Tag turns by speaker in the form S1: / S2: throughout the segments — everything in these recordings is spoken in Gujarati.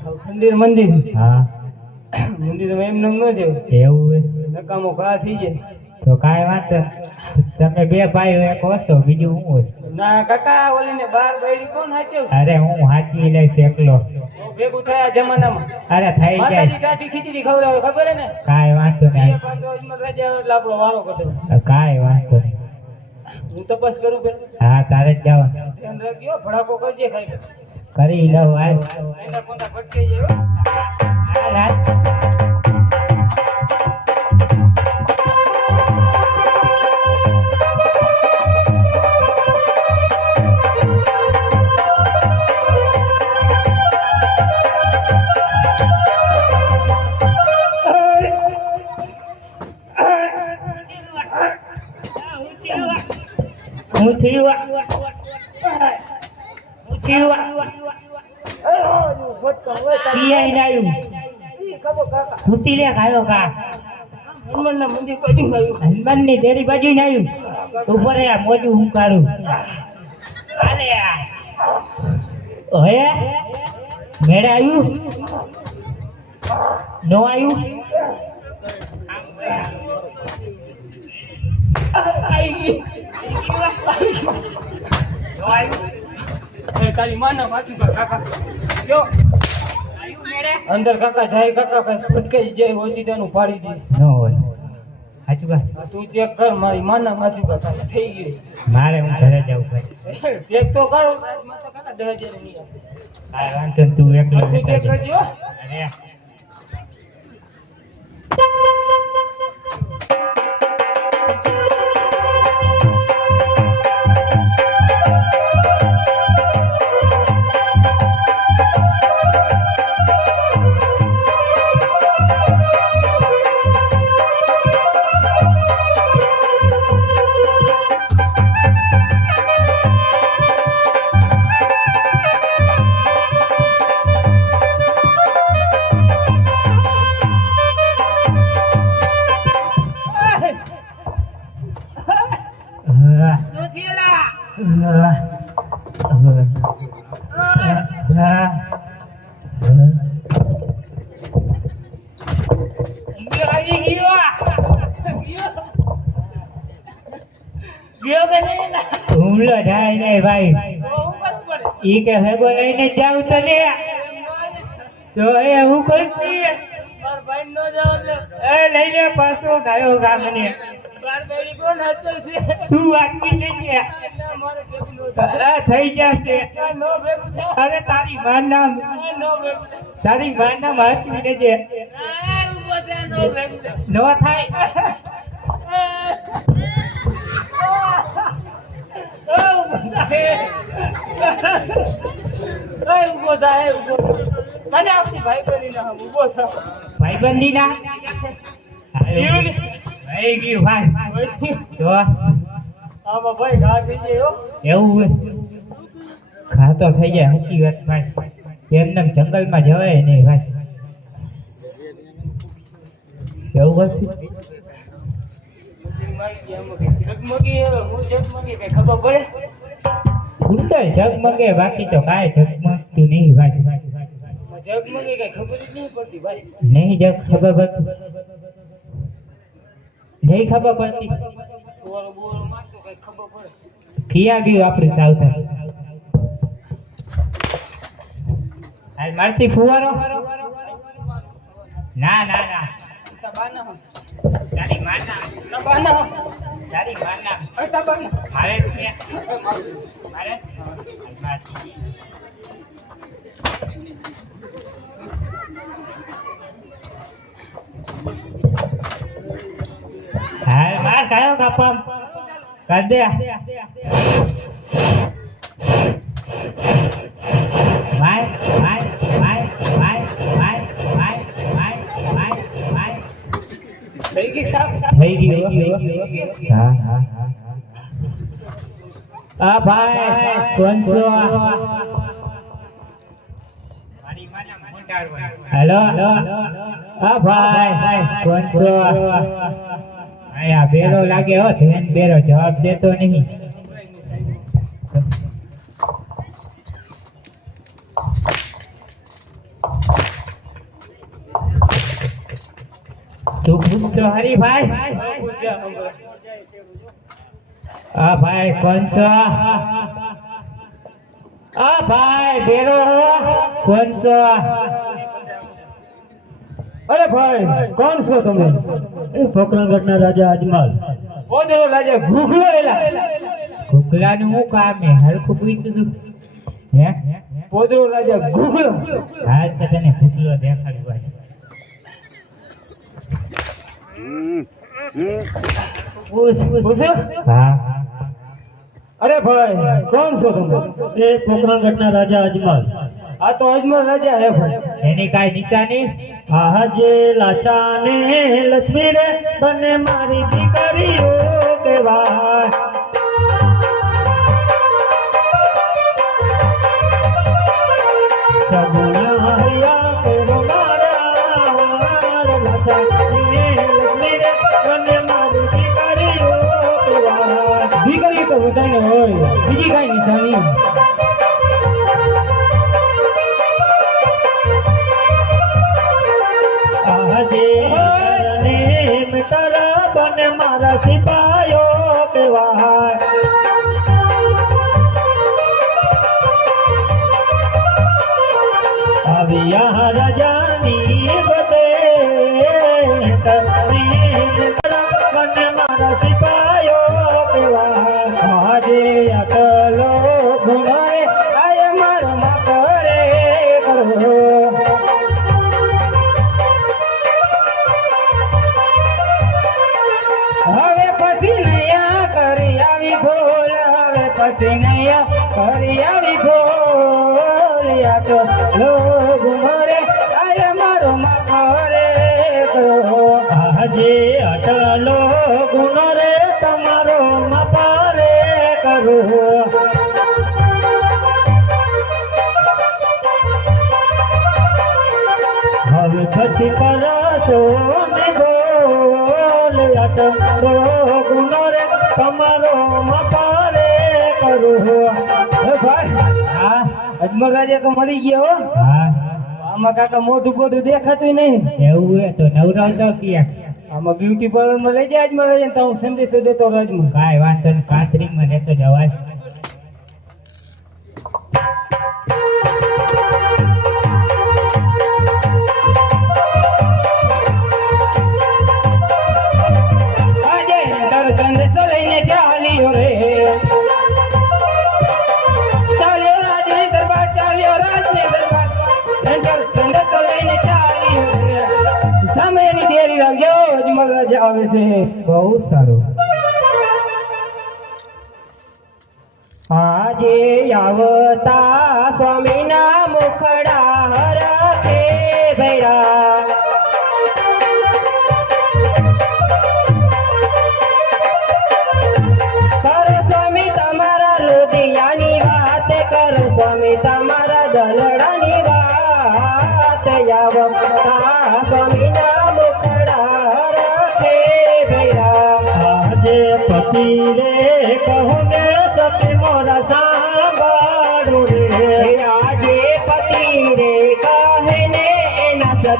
S1: મંદિર મંદિર.
S2: હા.
S1: મંદિર એમ નામ ન જેવું
S2: એવું
S1: નકામો ઘા થઈ જાય.
S2: તો કાંઈ વાંધો તમે બે ભાઈ એક હશો બીજું હું હોય?
S1: ના કાકા ઓલીને બાર બેડી કોણ હાચ્યો
S2: અરે હું હાચી લઈશ એકલો.
S1: ભેગું થયા જમાનામાં.
S2: અરે થઈ
S1: માતાજી
S2: જાય
S1: કાઠી ખીચડી ખવડાવે ખબર ને?
S2: કાંઈ વાંધો નહીં
S1: પાછો રાજા એટલે આપણો વારો કરે
S2: કાંઈ વાંધો નહીં
S1: હું તપાસ કરું કે?
S2: હા તારે જ જવાનું.
S1: ધ્યાન રાખજો ભડાકો કરજે ખાઈ.
S2: કરી લઉં
S1: આ હું
S2: થયું હું થયું પીઆઈ
S1: ને આવ્યું
S2: ખુશી લે ખાયો કા
S1: હનુમાનના મંદિર બાજુ આવ્યું
S2: હનુમાનની દેરી બાજુ ને આવ્યું
S1: ઉપર
S2: નો આવ્યું
S1: અંદર કાકા જાય કાકા કઈ ફટકાઈ જાય તેનું પાડી દે.
S2: ન હોય. સાચું કા
S1: તું ચેક કર મારી માના માચું કાકા થઈ ગઈ
S2: મારે હું ઘરે જાઉં ભાઈ.
S1: ચેક તો કરો મારે કાકા દસ હજાર નહીં
S2: આ વાંધો તું એકલો
S1: ચેક કરજો.
S2: અરે.
S1: કે હે
S2: બોલાઈને જાવ તને. તો એ હું કઈ
S1: છી ભાઈ નો જાવ
S2: એ લઈ લે પાછો ગાયો ગામને.
S1: માર ભાઈ કોણ હાચો છે?
S2: તું
S1: વાકી લઈ લે.
S2: ભલા થઈ જશે. અરે તારી માં નામ. તારી માં નામ હાચવી લેજે.
S1: નો થાય. ઉભો થાય ઉભો મને આપણી ભાઈબંધી ના ઉભો થાવ
S2: ભાઈબંધી ના ભાઈ ગયું ભાઈ જો
S1: આમાં ભાઈ ઘા થઈ જાય
S2: એવું હોય ઘા તો થઈ જાય સાચી વાત ભાઈ એમને જંગલમાં જવાય નહીં ભાઈ એવું હશે
S1: હું ઝગમગી કઈ ખબર પડે
S2: સુંદર ઝગમગે બાકી તો કાંઈ ઝગમગતું નહીં ભાઈ
S1: ઝગમગી કઈ ખબર જ નહીં પડતી ભાઈ
S2: નહીં જગ ખબર પડતી નહીં ખબર પડતી
S1: બોરો બોરો મારતો કઈ ખબર પડે
S2: ખિયા ગયું આપણે સાવધાન હાલ મારસી ફુવારો ના ના ના
S1: Dari
S2: mana? Mana? Dari mana? Eh, tabang. Mari sini. Mari. Mari. Hai, mar kayo kapam. Kade ya. Mai, mar.
S1: થઈ
S2: ગયું હા. હા આ ભાઈ, કોનસો હેલો. આ ભાઈ, કોનસો આ. બેરો લાગે હો ધેન બેરો જવાબ દેતો નહીં. પૂછ તો હરીભાઈ આ ભાઈ કોણ છો આ ભાઈ ભેરો કોણ છો
S3: અરે ભાઈ કોણ છો તમે?
S2: એ ઘટના રાજા અજમલ.
S3: ઓદરો રાજા ઘૂઘલો એલા.
S2: ઘૂઘલાનું હું કામ હે? હરખું પૂછું છું હે?
S3: પોદરો રાજા ઘૂઘલો
S2: તો તને ઘૂઘલો દેખાડવા છે. પૂછ પૂછ
S3: પૂછ્યો
S2: હા
S3: અરે ભાઈ કોણ છો તમે?
S2: એ પોકરણગઢના રાજા અજમલ.
S3: આ તો અજમલ રાજા હે ભાઈ.
S2: એની કાઈ નિશાની?
S4: આજે લાચાને લક્ષ્મી રે તને મારી દીકરીઓ કહેવાય. સગુણા હૈયા કરો મારા વાર
S3: દીકરી તો બધાને હોય બીજી કઈ નિશાની
S4: આજે તને મિત્ર બને મારા સિપાયો કહેવાય આવ્યા રાજાની
S3: no રાજા તો મરી ગયા હો. આમાં કાકા મોઢું મોટું દેખાતું નહીં.
S2: એવું હે તો નવરાવતા ક્યાં?
S3: આમાં બ્યુટી પાર્લરમાં લઈ જાય અજમલ રાજા તો હું સંદેશો દેતો રાજમાં.
S2: કાંઈ વાંધો નહીં કાતરીમાં રહેતો જવાય.
S3: આવે છે.
S2: બહુ સારું.
S3: આજે આવતા સ્વામીના મુખડા હરખે ભૈરા એના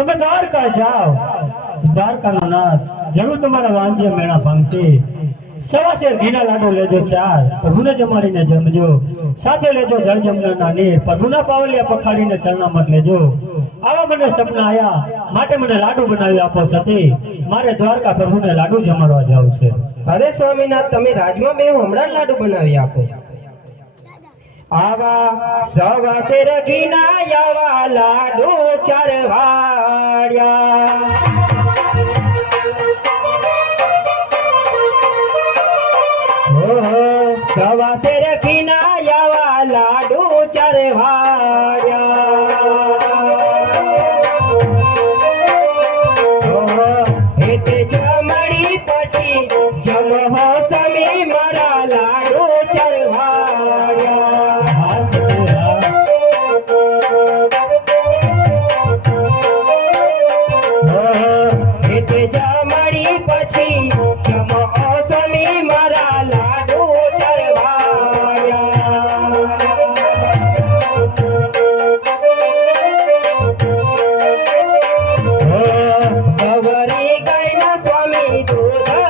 S4: તમે દ્વારકા જાઓ? દ્વારકાનો નાથ જરૂર તમારા વાંજ્ય મેળા ભાંગશે. સવા શેર ઘીના લાડુ લેજો ચાર, પ્રભુને જમાડીને જમજો. સાથે લેજો જળ જમનાના નીર, પ્રભુના પાવલિયા પખાડીને ચરણામત લેજો. આવા મને સપના આયા, માટે મને લાડુ બનાવી આપો સતી. મારે દ્વારકા પ્રભુને લાડુ જમાડવા જાવ છે.
S3: અરે સ્વામીનાથ, તમે રાજમાં બે હમણાં લાડુ બનાવી આપો. આવા સવા શેર ઘીના આવા લાડુ ચરવાડ્યા. 你不能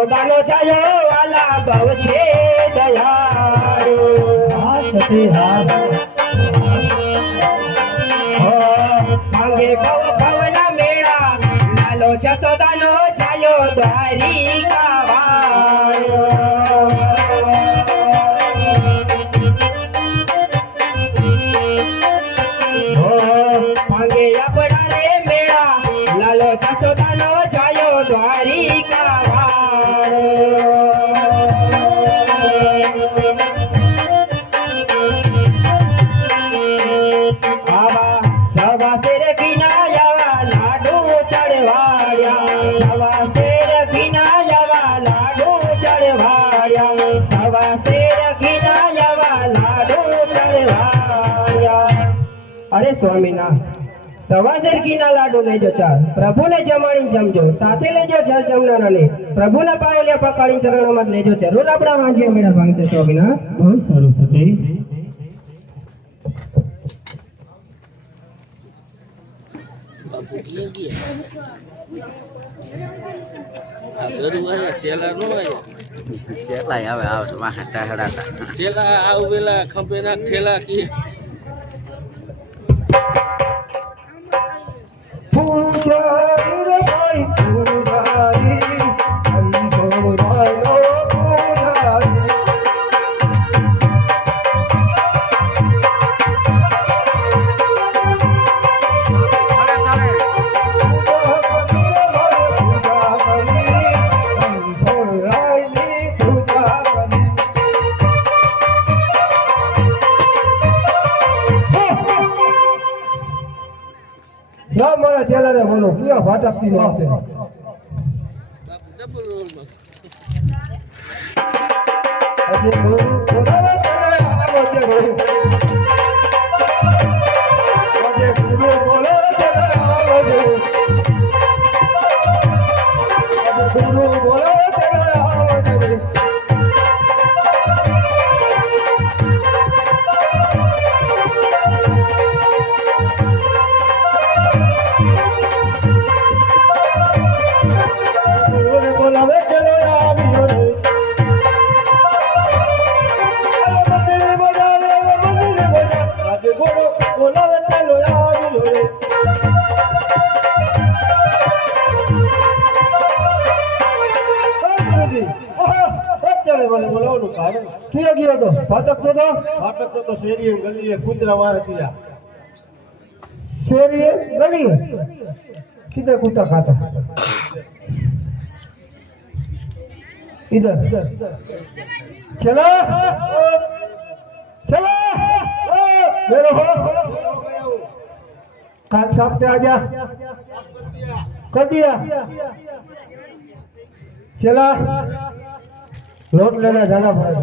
S3: પોતાનો છાયો વાલા ભવ છે દયાળો.
S4: હા
S3: ભવ ભવના મેળા. લાલો જસોદાનો છાયો દ્વારિકા. स्वामी ना सवाजर की ना लाडू ले जो चार प्रभु ने जमाणी जमजो साथे ले जो जस जमना
S4: रानी प्रभु ने
S5: पायो लिया पकाड़ी चरण मत
S6: ले जो चरण अपना वांजी मेरा भंग
S3: से स्वामी ना बहुत सारू सते चेला आवे आवे वहाँ टहरा था चेला आवे ला
S6: खंपे ना
S3: ठेला की পূজার ভাই સાચી વાત છે આજે ગુરુ પોતાના હવા વધે આજે ગુરુ બોલે હવા વધે ગુરુ
S7: બોલે
S3: शेरी गली किधर कुत्ता खाता
S7: इधर चलो चलो मेरे हो कान साफ पे आ जा कर दिया चला लौट लेना जाना पड़ेगा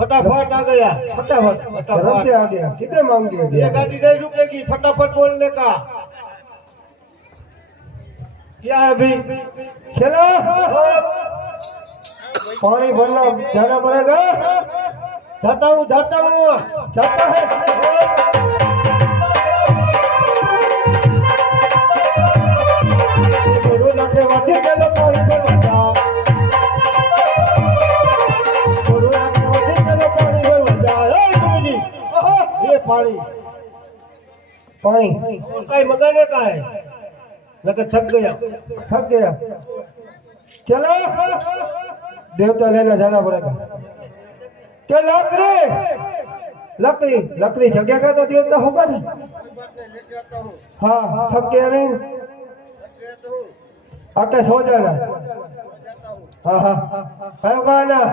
S8: फटाफट आ गया।
S7: फटाफट फटाफट। आ गया। कितने मांग
S8: ये गाड़ी नहीं रुकेगी फटाफट बोलने का। क्या है अभी?
S7: चलो पानी भरना जाना पड़ेगा।
S8: जाता हूँ जाता हूँ।
S7: जाता है।
S8: चलो पानी
S7: પાણી. પાણી. કઈ મગને કાય લગે થક ગયા. થક ગયા. ચલો. દેવતા લેના જાના
S8: પડેગા કે લકરી લકરી લકરી જગ્યા કા તો દેવતા હોગા ને હા થક ગયા ને આકાશ હો જાના. હા
S7: હા. હા
S8: હોગા
S7: ના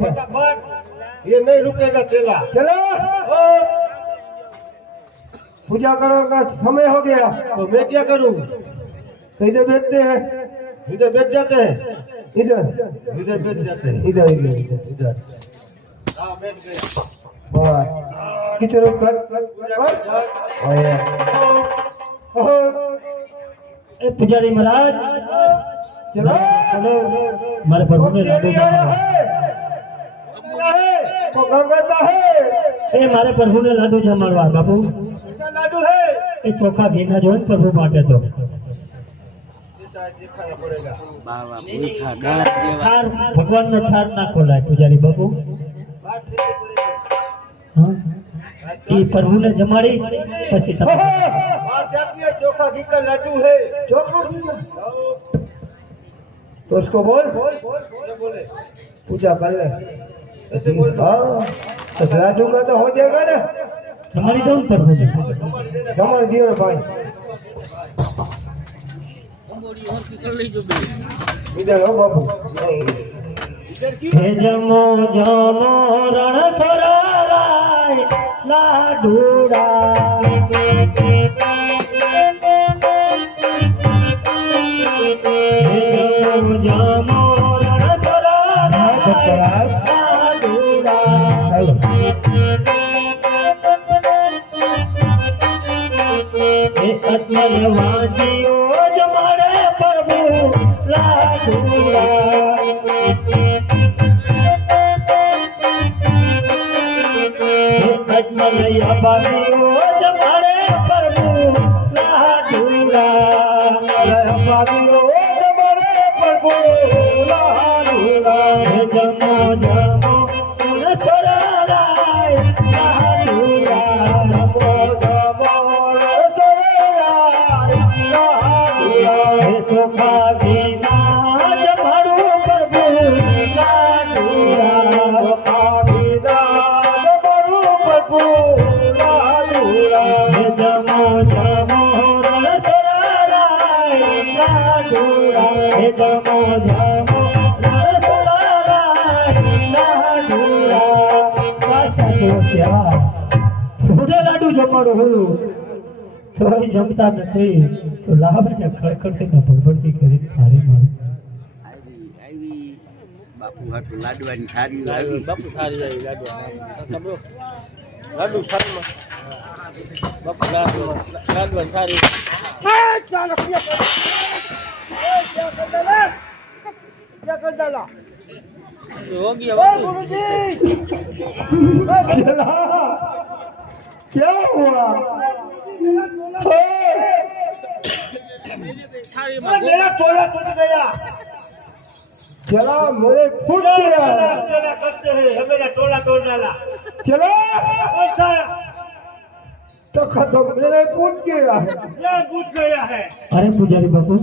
S8: फटाफट ये नहीं रुकेगा चेला
S7: चलो पूजा करो का समय हो गया
S8: तो मैं क्या करूँ?
S7: तो इधर बैठते हैं
S8: इधर बैठ जाते हैं
S7: इधर
S8: इधर बैठ जाते हैं
S7: इधर इधर इधर इधर
S8: हाँ बैठ गए
S7: बाबा किचन कर कर आया
S4: એ પૂજારી મહારાજ
S7: चलो
S4: ચલો મારે પ્રભુને લાડુ
S7: तेरी आया
S4: જમાડવા
S7: है को काम करता है
S4: એ મારે પ્રભુને લાડુ જમાડવા બાપુ
S8: ऐसा लाडू है
S4: એ ચોખા ઘીના જો ને પ્રભુ માટે તો
S8: दिखाना पड़ेगा
S5: બાવા ભૂખા ગાર દેવા
S4: થાર ભગવાનનો થાર ના ખોલાય પૂજારી બાપુ
S8: बात ठीक पड़ेगा
S4: હા એ પ્રભુને જમાડીશ પછી તમે
S8: बाहर से आती है चोखा घी का लड्डू है
S7: चौक तो उसको बोल
S8: बोल बोल बोले बोले
S7: पूजा कर ले
S8: ऐसे बोल
S7: हाँ तो लाडू का तो हो जाएगा ना
S4: જમાડી દઉં ને પ્રભુને
S7: हमारे दिए भाई
S6: અંબોડી હરકી કરી લઈ જો બે
S7: इधर हो बाबू
S4: હે જમો જમો રણ સરાય લાડુડા હે જમો જ મારે વાજીઓ પ્રભુ લાડુડા. বাড়ি લાડુ જમાડો હું તોય જમતા નથી તો લાભ છે ખડખડતી ને ભડભડતી કરી મારી.
S5: આવી આવી. બાપુ હાટુ લાડવાની થાળી
S6: બાપુ થારી જાય લાડુ સાંભળો
S8: લાડુ સારીમાં
S6: બાપુ લાડવા લાડવા સારી હોગી
S7: क्या हुआ
S6: સારીમાં
S8: मेरा टोला टूट गया
S7: चला मेरे फूट गया
S8: तेरा करते हैं हमें ना टोला तोड़ डाला
S7: चलो तो खत्म मेरे कूद गया है
S8: क्या पूछ गया है
S4: अरे पुजारी बाबू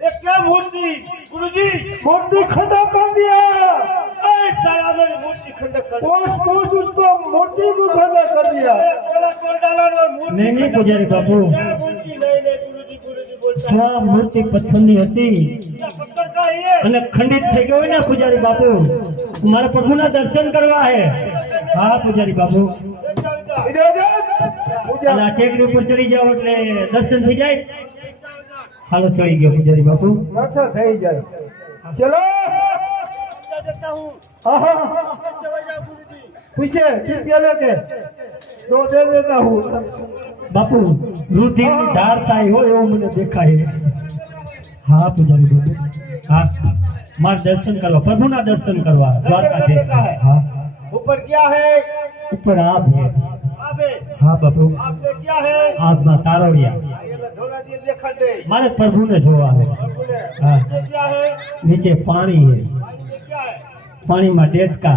S8: एक क्या मूर्ति गुरुजी
S7: मूर्ति खत्म कर दिया
S8: सारा कर
S7: उसको मूर्ति को खड़ा कर दिया
S8: नहीं नहीं पुजारी बाबू मूर्ति नहीं नहीं
S4: આ મૂર્તિ પથ્થરની હતી. અને ખંડિત થઈ ગયો ને પૂજારી બાપુ મારે પ્રભુના દર્શન કરવા હે. હા, પૂજારી બાપુ. ઉપર ચડી જાઓ એટલે દર્શન થઈ જાય. હાલો, ચડી ગયો પૂજારી બાપુ.
S7: થઈ જાય. ચલો. પૂછે કે. દો, હું.
S4: બાપુ રુધિરની ધાર થાય હોય એવું મને દેખાય હા પૂજારી બાપુ હા મારા દર્શન કરવા પ્રભુના દર્શન કરવા દ્વારકાધીશ હા
S8: ऊपर क्या है
S4: ઉપર આપ હે
S8: आबे
S4: હા બાપુ
S8: आपने क्या है
S4: આબમાં તારોડિયા
S8: ये धोला दिए देखा दे
S4: મારે પ્રભુને જોવા હે हाँ।
S8: ये क्या है
S4: નીચે પાણી હે
S8: पानी में क्या
S4: पानी
S8: में डेट का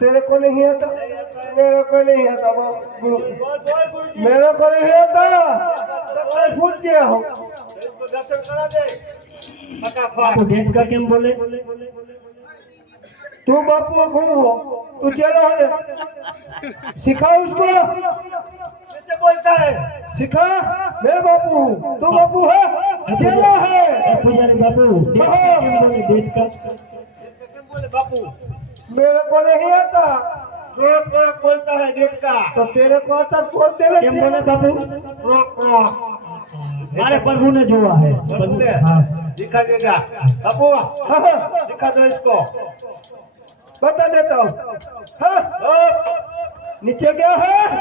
S7: तेरे को नहीं आता मेरे को नहीं आता गुरु। मेरे को नहीं आता सब फूट गया हो?
S4: बोले?
S7: तू बापू घूमो तू सिखा उसको
S8: बोलता है
S7: सिखा मैं बापू हूँ तू बापू है है।
S8: बापू बापू
S7: मेरे को नहीं आता। तो तेरे को आता
S8: तो बोले
S4: बापू? प्रभु ने जुआ है। हाँ।
S8: दिखा देगा। बापू
S7: हाँ, हाँ।
S8: दिखा दो इसको।
S7: बता देता हूँ। नीचे क्या है?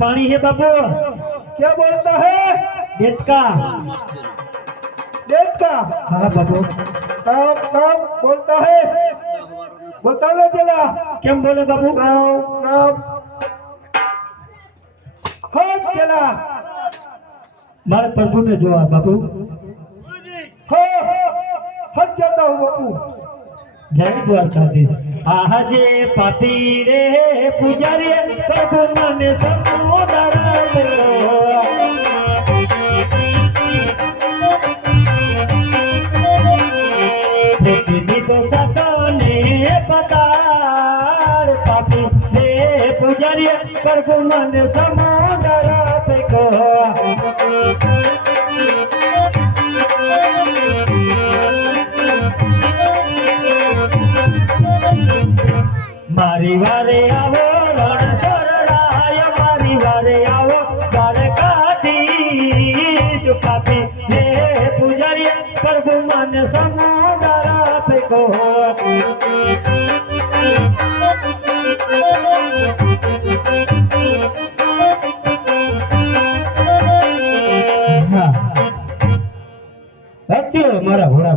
S4: पानी है बाबू
S7: क्या बोलता है? का। का।
S4: हाँ बाबू
S7: तब तब बोलता है बोलता ना चला
S4: क्यों बोले बाबू
S7: गाँव गाँव हो चला
S4: हमारे प्रभु ने जो बाबू
S7: हो हो हट जाता हूँ
S4: बाबू जय द्वारकाधीश आहजे पाती रे पुजारी प्रभु मन सब डरा पतार पापी दे पुजरिय पर गुमन समुदरात को मारी वारे आवो, रण सोर राय मारी वारे आवो गर काती सुपापी दे पुजरिय पर गुमन समुदरात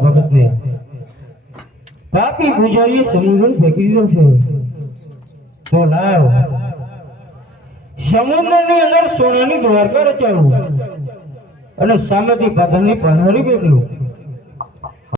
S4: ભગતને. પાપી પૂજારીએ સમુદ્ર ફેંકી દીધો છે. તો લાવ. સમુદ્રની અંદર સોનાની દ્વારકા રચાવું. અને સામેથી પાથરની પાનવારી બેઠલું